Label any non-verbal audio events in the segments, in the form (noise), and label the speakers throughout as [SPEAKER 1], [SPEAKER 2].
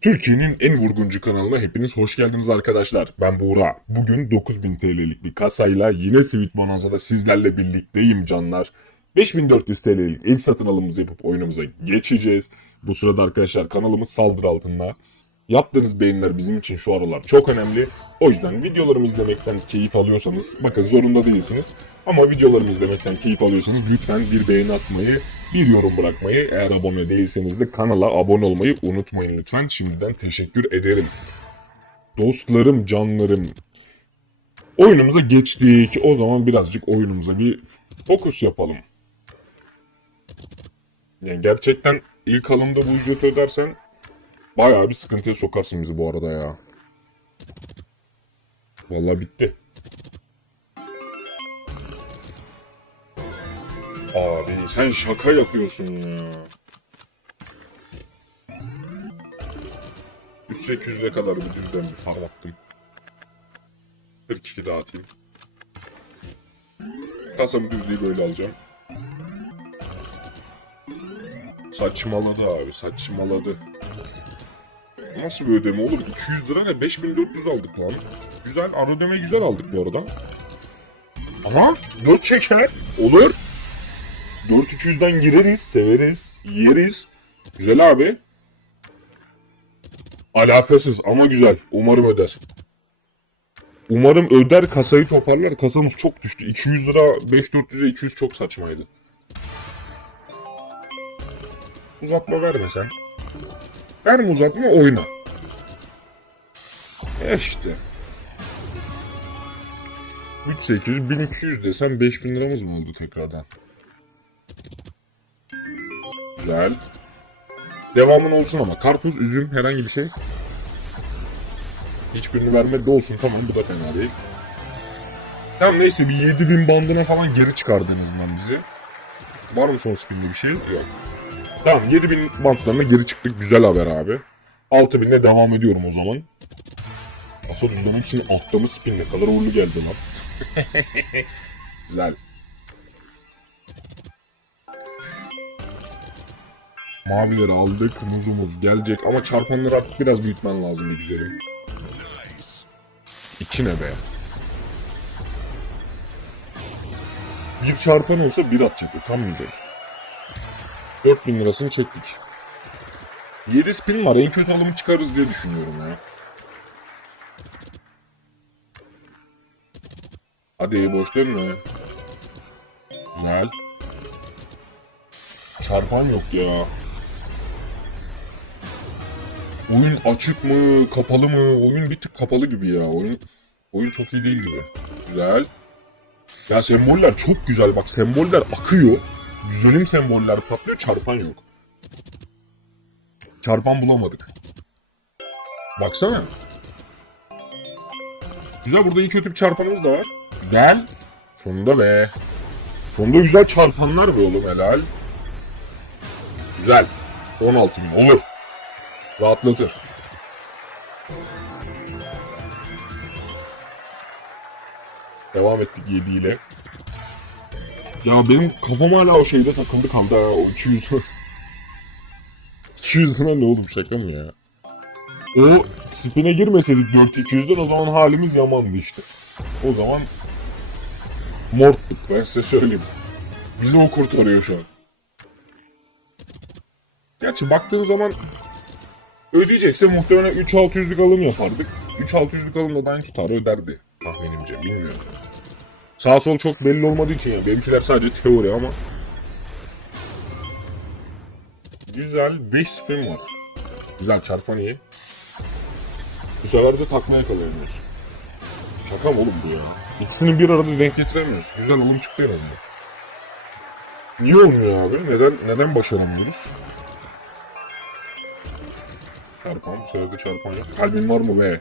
[SPEAKER 1] Türkiye'nin en vurguncu kanalına hepiniz hoş geldiniz arkadaşlar. Ben Buğra. Bugün 9000 TL'lik bir kasayla yine Sweet Bonanza'da sizlerle birlikteyim canlar. 5400 TL'lik ilk satın alımımızı yapıp oyunumuza geçeceğiz. Bu sırada arkadaşlar kanalımız saldırı altında. Yaptığınız beğeniler bizim için şu aralar çok önemli. O yüzden videolarımı izlemekten keyif alıyorsanız, bakın zorunda değilsiniz. Ama videolarımı izlemekten keyif alıyorsanız lütfen bir beğeni atmayı, bir yorum bırakmayı, eğer abone değilseniz de kanala abone olmayı unutmayın lütfen. Şimdiden teşekkür ederim. Dostlarım, canlarım. Oyunumuza geçtik. O zaman birazcık oyunumuza bir fokus yapalım. Yani gerçekten ilk alımda bu ücreti ödersen bayağı bir sıkıntıya sokarsın bizi bu arada ya. Vallahi bitti. Abi sen şaka yapıyorsun ya. 3800'e kadar bir düzden bir far attım. 42 dağıtayım. Kasamı düzleyi böyle alacağım. Saçmaladı abi saçmaladı. Nasıl bir ödeme olur? 200 lira ne? 5400 aldık lan. Güzel, ara ödeme güzel aldık bu arada. Ama 4 çeker. Olur. 4200'den gireriz, severiz, yeriz. Güzel abi. Alakasız ama güzel. Umarım öder. Umarım öder kasayı toparlar. Kasamız çok düştü. 200 lira 5400'e 200 çok saçmaydı. Uzatma verme sen. Verme uzatma oyna. E işte. 3800, 1200 desem 5000 liramız mı oldu tekrardan? Güzel. Devamın olsun ama. Karpuz, üzüm, herhangi bir şey. Hiçbirini vermedi de olsun tamam bu da fena değil. Tamam neyse bir 7000 bandına falan geri çıkardı en azından bizi. Var mı son spinde bir şey? Yok. Tamam 7000 bantlarına geri çıktık. Güzel haber abi. 6000'le devam ediyorum o zaman. Asıl düzlemek için attığımız spin ne kadar uğurlu geldi lan. (laughs) Güzel. Mavileri aldık. Muzumuz gelecek. Ama çarpanları artık biraz büyütmen lazım bir güzelim. İki ne be? Bir çarpan olsa bir. Tam güzel. 4000 lirasını çektik. 7 spin var. En kötü alımı çıkarız diye düşünüyorum ya. Hadi boş dönme. Güzel. Çarpan yok ya. Oyun açık mı, kapalı mı? Oyun bir tık kapalı gibi ya. Oyun oyun çok iyi değil gibi. Güzel. Ya semboller çok güzel. Bak semboller akıyor. Güzelim semboller patlıyor. Çarpan yok. Çarpan bulamadık. Baksana. Güzel burada iyi kötü bir çarpanımız da var. Güzel. Sonunda be. Sonunda güzel çarpanlar be oğlum helal. Güzel. 16 bin olur. Rahatlatır. Devam ettik 7 ile. Ya benim kafam hala o şeyde takıldı kaldı ha. O 200 lira. 200 lira ne oğlum şaka mı ya? O spine girmeseydik 4200'den o zaman halimiz yamandı işte. O zaman morttuk ben size söyleyeyim. Bizi o kurtarıyor şu an. Gerçi baktığın zaman ödeyecekse muhtemelen 3600'lük alım yapardık. 3600'lük alımla da aynı tutarı öderdi tahminimce bilmiyorum. Sağ sol çok belli olmadığı için ya benimkiler sadece teori ama. Güzel 5 spin var. Güzel çarpan iyi. Bu sefer de takma yakalayamıyoruz. Şaka mı oğlum bu ya? İkisini bir arada denk getiremiyoruz. Güzel alım çıktı en azından. Niye olmuyor abi? Neden neden başaramıyoruz? Çarpan, bu sefer de çarpan yok. Kalbin var mı be?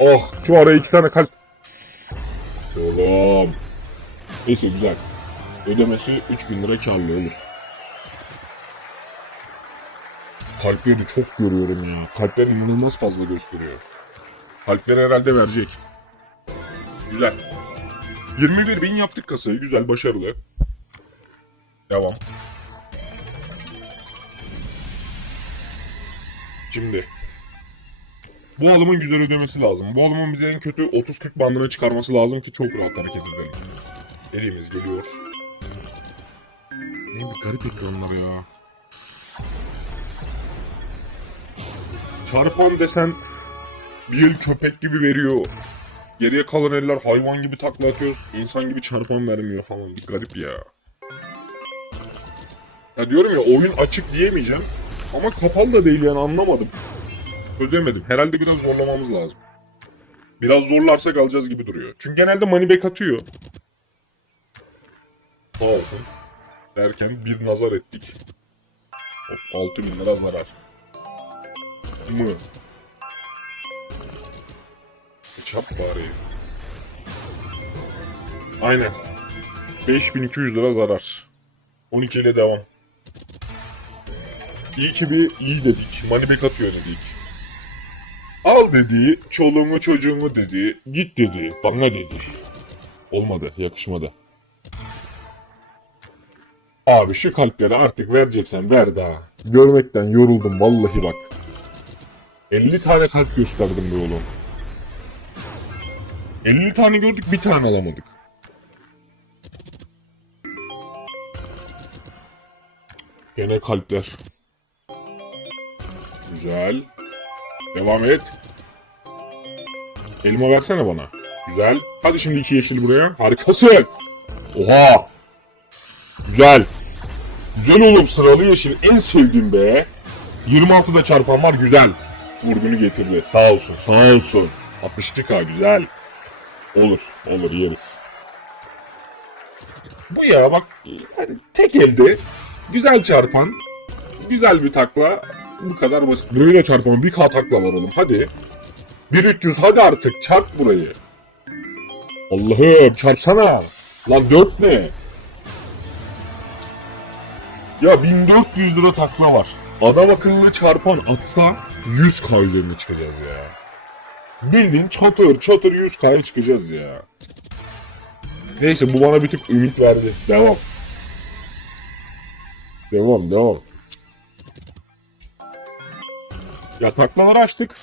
[SPEAKER 1] Oh, şu araya iki tane kalp. Oğlum. Neyse güzel. Ödemesi 3000 lira karlı olur. Kalpleri çok görüyorum ya. Kalpler inanılmaz fazla gösteriyor. Kalpleri herhalde verecek. Güzel. 21 bin yaptık kasayı. Güzel, başarılı. Devam. Şimdi Bu alımın güzel ödemesi lazım. Bu alımın bize en kötü 30-40 bandına çıkarması lazım ki çok rahat hareket edelim. Elimiz geliyor. Ne bir garip ekranlar ya. Çarpan desen bir el köpek gibi veriyor. Geriye kalan eller hayvan gibi takla atıyoruz. İnsan gibi çarpan vermiyor falan. Bir garip ya. Ya diyorum ya oyun açık diyemeyeceğim. Ama kapalı da değil yani anlamadım. Çözemedim. Herhalde biraz zorlamamız lazım. Biraz zorlarsak alacağız gibi duruyor. Çünkü genelde money back atıyor. Sağ olsun. Derken bir nazar ettik. Hop 6000 lira zarar. Mı? Çap bari. Aynen. 5200 lira zarar. 12 ile devam. İyi ki bir iyi dedik. Money back atıyor dedik. Al dedi, çoluğumu çocuğumu dedi, git dedi, bana dedi. Olmadı, yakışmadı. Abi şu kalpleri artık vereceksen ver daha. Görmekten yoruldum vallahi bak. 50 tane kalp gösterdim bu oğlum. 50 tane gördük bir tane alamadık. Gene kalpler. Güzel. Devam et. Elma versene bana. Güzel. Hadi şimdi iki yeşil buraya. Harikasın. Oha. Güzel. Güzel oğlum sıralı yeşil. En sevdiğim be. 26'da çarpan var güzel. Vurgunu getirdi. Sağ olsun sağ olsun. 62k güzel. Olur olur yeriz. Bu ya bak yani tek elde güzel çarpan güzel bir takla bu kadar basit. Da çarpalım. Bir K takla var oğlum. Hadi. 1300 hadi artık. Çarp burayı. Allah'ım çarpsana. Lan 4 ne? Ya 1400 lira takla var. Adam akıllı çarpan atsa 100k üzerine çıkacağız ya. Bildiğin çatır çatır 100k'ya çıkacağız ya. Neyse bu bana bir tık ümit verdi. Devam. Devam devam. Ya taklaları açtık.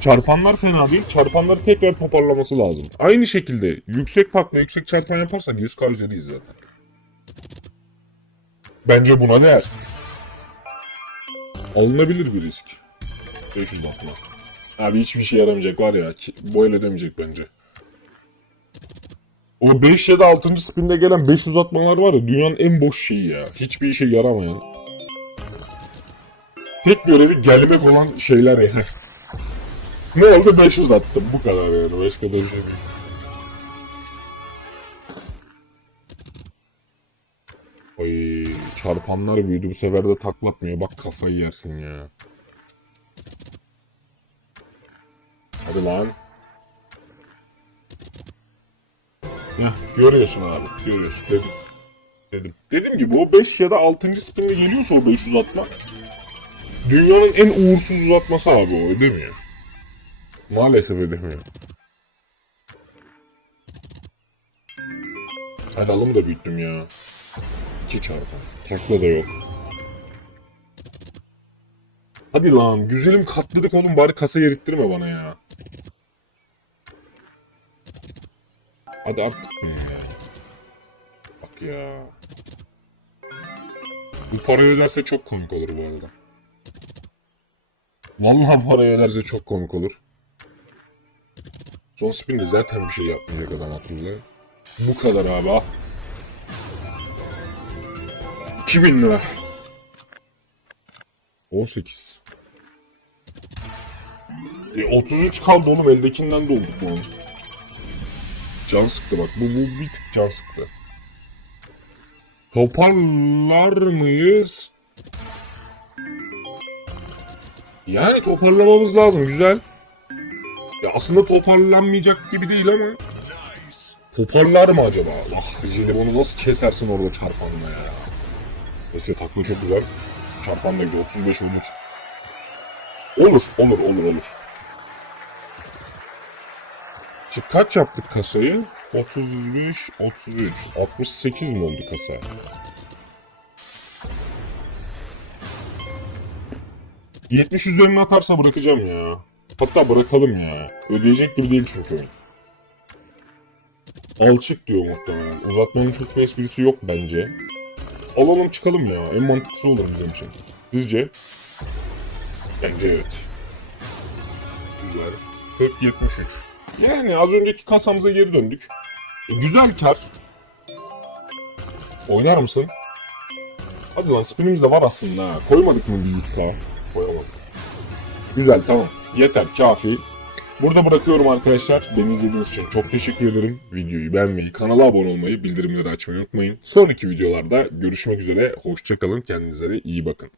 [SPEAKER 1] Çarpanlar fena değil. Çarpanları tekrar toparlaması lazım. Aynı şekilde yüksek takla yüksek çarpan yaparsak 100k üzeriyiz zaten. Bence buna değer. Alınabilir bir risk. 500 bakma. Abi hiçbir şey yaramayacak var ya. Boyla ödemeyecek bence. O 5 ya da 6. spinde gelen 500 atmalar var ya dünyanın en boş şeyi ya. Hiçbir işe yaramayan. Tek görevi gelmek olan şeyler yani. Ne oldu 500 attım bu kadar yani başka da bir şey değil. Ay çarpanlar büyüdü bu sefer de taklatmıyor bak kafayı yersin ya. Hadi lan. Heh, görüyorsun abi görüyorsun dedim. Dedim. Dedim gibi o 5 ya da 6. spinde geliyorsa o 500 atma. Dünyanın en uğursuz uzatması abi o ödemiyor. Maalesef ödemiyor. Alımı da büyüttüm ya. İki çarpan. Takla da yok. Hadi lan güzelim katladık oğlum bari kasa yerittirme bana ya. Hadi artık be. Bak ya. Bu parayı öderse çok komik olur bu arada. Vallahi parayı öderse çok komik olur. Son spinde zaten bir şey yapmayacak adam akıllı. Bu kadar abi ah. 2000 lira. 18. E 33 kaldı oğlum eldekinden dolduk an. Can sıktı bak bu, bu bir tık can sıktı. Toparlar mıyız? Yani toparlamamız lazım güzel. Ya aslında toparlanmayacak gibi değil ama. Toparlar mı acaba? Ah jelibonu nasıl kesersin orada çarpanla ya. Neyse takla çok güzel. Çarpan da güzel 35 olur. Olur olur olur olur. Şimdi kaç yaptık kasayı? 35, 33, 68 mi oldu kasa? ...70 üzerine atarsa bırakacağım ya. Hatta bırakalım ya. Ödeyecek gibi değil çünkü oyun. Alçık diyor muhtemelen. Uzatmanın çok bir esprisi yok bence. Alalım çıkalım ya. En mantıklısı olur bizim için. Sizce? Bence evet. Güzel. 4.73. Yani az önceki kasamıza geri döndük. E, güzel kar. Oynar mısın? Hadi lan spinimiz de var aslında. Koymadık mı bir 100k? Koyamadık. Güzel tamam. Yeter kafi. Burada bırakıyorum arkadaşlar. Beni izlediğiniz için çok teşekkür ederim. Videoyu beğenmeyi, kanala abone olmayı, bildirimleri açmayı unutmayın. Sonraki videolarda görüşmek üzere. Hoşçakalın. Kendinize iyi bakın.